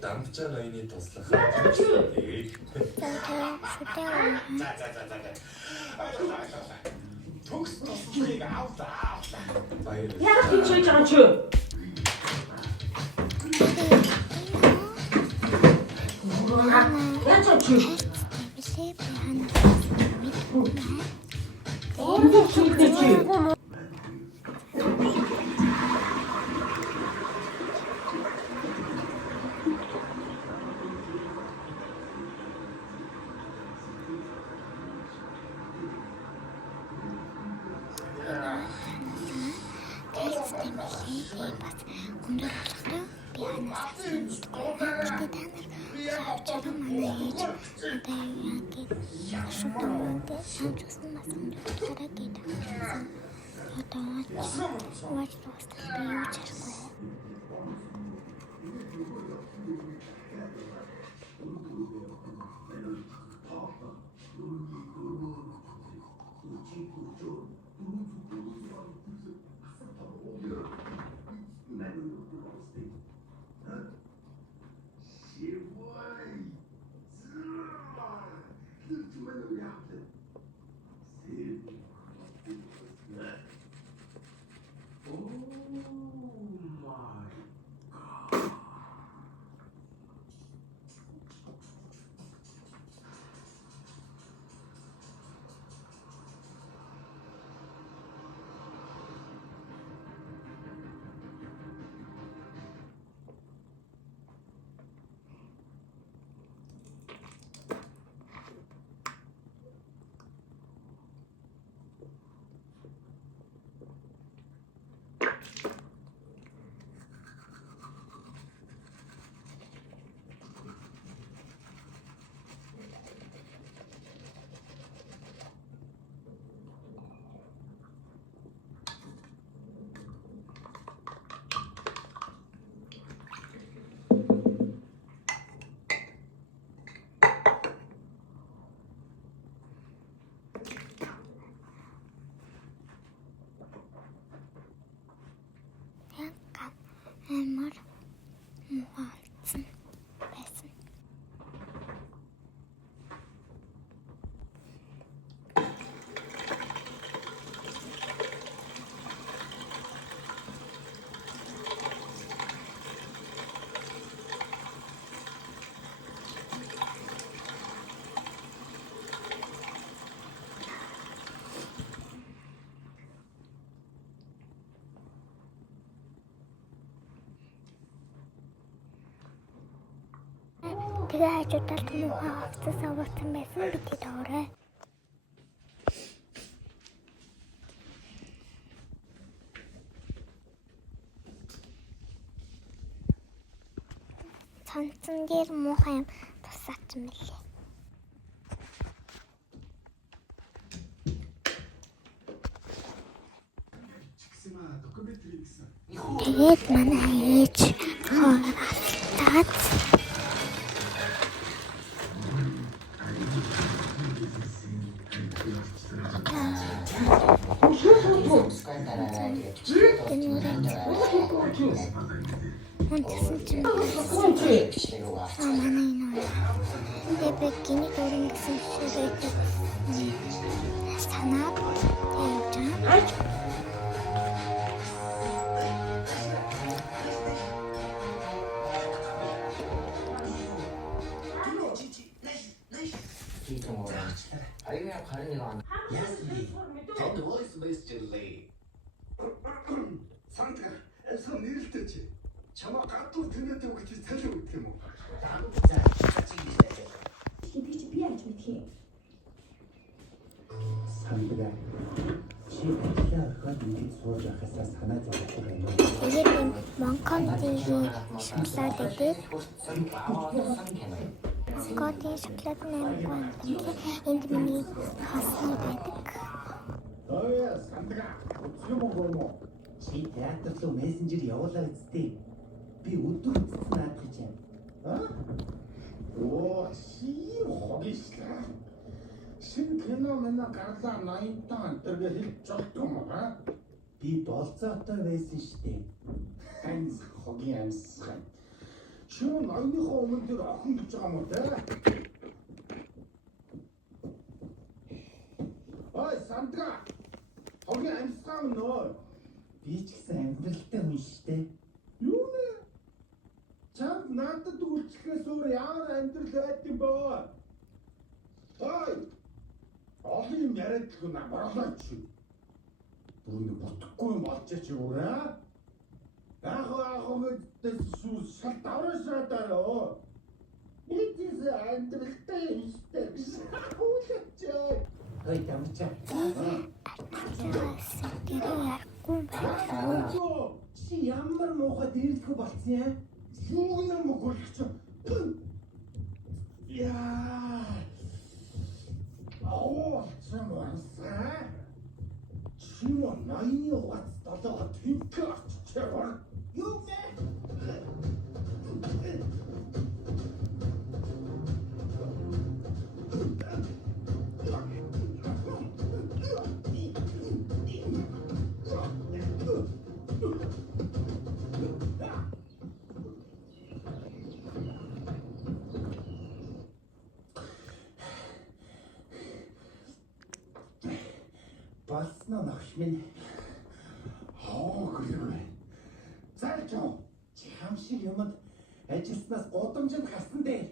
남자 라인이 떴어. амар муухайсан байсан. Тэгээ хажуудалд муухай хувцас авсан байсан бидний доорой. Цанцан дээр муухай юм тусаач юм лээ. Тэгээд манай ээж хоолой Бэкини дөрөв гэсэн ширээ санаад явж байгаа. 상태가 선 내릴 차마 가도 드는데 그렇게 살려고 있대 뭐. гэдэг чи би яаж мэдэх юм? Сандра. Чи ажлаа орхиод ингэж сууж байхасаа санаа зовхгүй байна уу? Тэгээд энэ Монкон ТV шоколад гэдэг Скотийн шоколад 8 грамм. Энд миний хасны байдаг. Ой, Сандра. Өчигдөр гоо. Чи театр руу мессенжер явуулаа үсттэй. Би өдөр үзсэн наадах гэж байна. Оо, чи хогишлаа. Шинэ кино мэнэ гарлаа 80 таа энэ хэлж чаддаг юм аа? Би болцоотой байсан штеп. Ханс хогийн амсгай. Чи ноёныхоо өмнө дээр охин гэж байгаа юм уу те? Ой, Сандра. Хогийн амсгай нөө. Би ч гэсэн амьдралтай хүн штеп. Юу нэ? Чамд надад үйлчлэхээс өөр ямар амьдрал байд юм бэ? Ой! Олон юм яриад л гоо барлаач шүү. Бүрний бодохгүй юм болчих чи өөрөө. Яах вэ гэсэн шал даврашаа даа. Нийтээс амьдралтай юм штэ. Хүлээч. Ой, тамчаа. Ярахгүй байна. Чи ямар муухай дэрэлдэхгүй болцсон яа? Юуг юм гөлч. Яа. Оо, чамаасаа. Чи найны угац толгой тэнхээ оччихвар. Юу нэ? Болсон нөхш минь. Гэрээ. Цаачаа. Чам шиг юмд ажилснаас годомжинд гарсан дээ.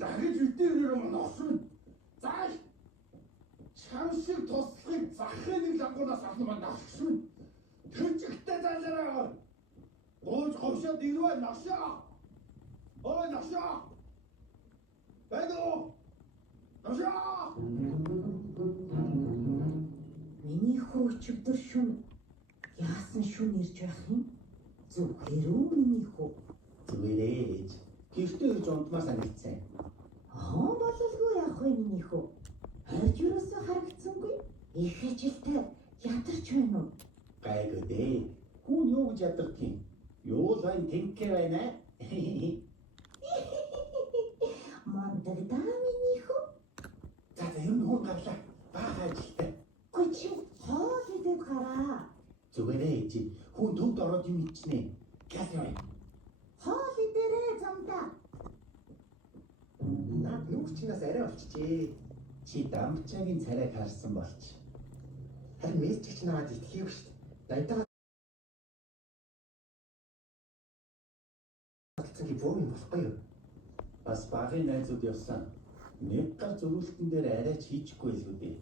Дахиж үдээр юм нөхш минь. Цааш. Чам шиг туслахыг захын нэг лангуунаас авсан маань нөхш минь. Тэнцэгтэй заалаа. Ууж ховшоод ирвэ нөхшөө. Ой нөхшөө. Бэдөө. Нөхшөө. Миний хүү өчигдөр шүн яасан шүн ирж байх юм? Зүгээр үү миний хүү? Зүгээр ээж. Гэртээ ирж унтмаар санагдсан. Бололгүй яах вэ миний хүү? Харж юусаа харагдсангүй? Их ажилтай ядарч байна уу? Гайгүй дээ. Хүн юу гэж яддаг юм? Юу л байн тэнхээ байна. Мондаг даа миний хүү? За юм хүн гарлаа. Бага ажилтай. Чи хоол идээд гараа. Зүгээр ээж. Хүн төвд ороод юм ичнэ. Гасраа. Хоол идээрээ замдаа. Наад нүгчнээс арай болчихжээ. Чи дамчаагийн царайг харсан болч. Харин мессеж ч надад итгэв шүү дээ. Дайдаа болцсон ки боо юм болохгүй юу? Бас багын найзууд явсан. Нэг гар зөрүүлтэн дээр арайч хийчихгүй л үү дээ.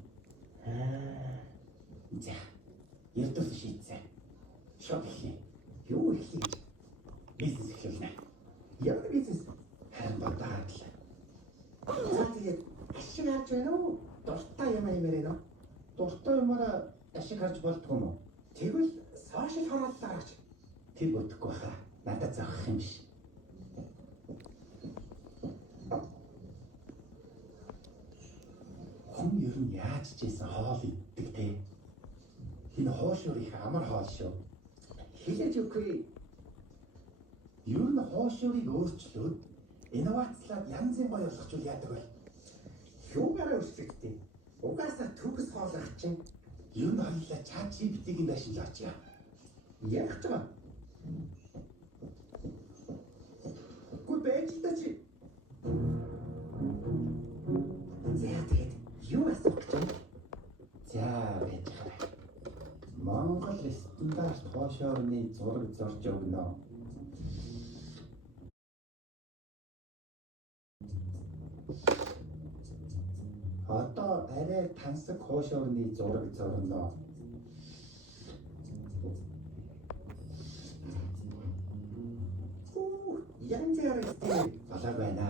За. Ярдвал шийдсэн. Шок ихлээ. Юу ихлээ гэж. Бизнес эхлүүлнэ. Ямар бизнес? Харин бодоод л. За тэгээд ашиг харж байна уу? Дуртай юм ярина уу? Дуртай юмараа ашиг харж болдгоо юм уу? Тэгвэл сошиал харааллаа гаргаж. Тэр бодохгүй хаа. Надад зовх юм биш. Хүн ер нь яаж ч ийсэн хоол иддэг те. Энэ хоошуур их амар хоол шүү. Хэлэж үгүй. Ер нь хоошуурыг өөрчлөөд инновацлаад янзын гоё болгочул яадаг бол. Юугаараа өөрчлөгддөг. Угаасаа төгс хоолох чинь ер нь хоёлаа чат GPT-ийн байшин л очие. Ярих ч юм. Гүр байж та чи. За тэгээд юу асуух гэж байна? За байж байгаа. Монгол стандарт хоошоорны зураг зорж өгнө. Одоо арай тансаг хоошоорны зураг зорно. Янз бүрийн болоо байна.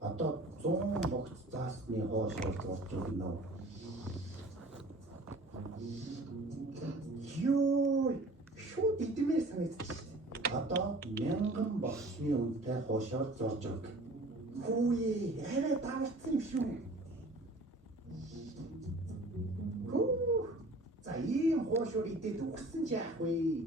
Одоо 100 богц заасны хоошоор зурж өгнө. Ёо, шууд идэмээр санагдчих. Одоо 1000 богцны үнэтэй хоошоор зурж өг. Хүүе, арай даварцсан юм шүү. За ийм хоошоор идээд өгсөн ч яах вэ?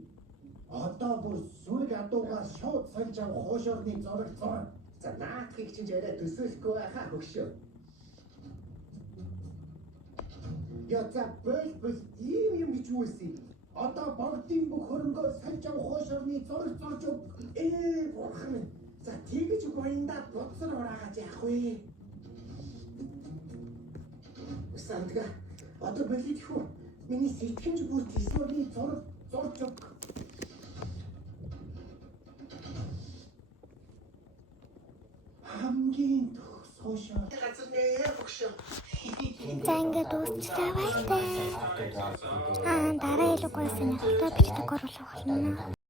Одоо бүр сүрэг адуугаар шууд сольж авах хоошоорны зураг зур. За наадхыг чинь арай төсөөлөхгүй байхаа хөгшөө. Яа за бол ийм юм гэж юу вэ? Одоо богдын бүх хөрөнгөөр сольж авах хоошоорны зураг зурж өг. Бурхан. За тэгэж гоёндаа буцар ураагаад яах вэ? Сандга одоо болид хөө. Миний сэтгэмж бүр тэсвэрний зураг зурж өг. Хамгийн төгс хоошоо. Газар нэ хөгшөө. За ингээд дуусчлаа баяртай. Дараа илүү гоё сонирхолтой бичлэг оруулах болно.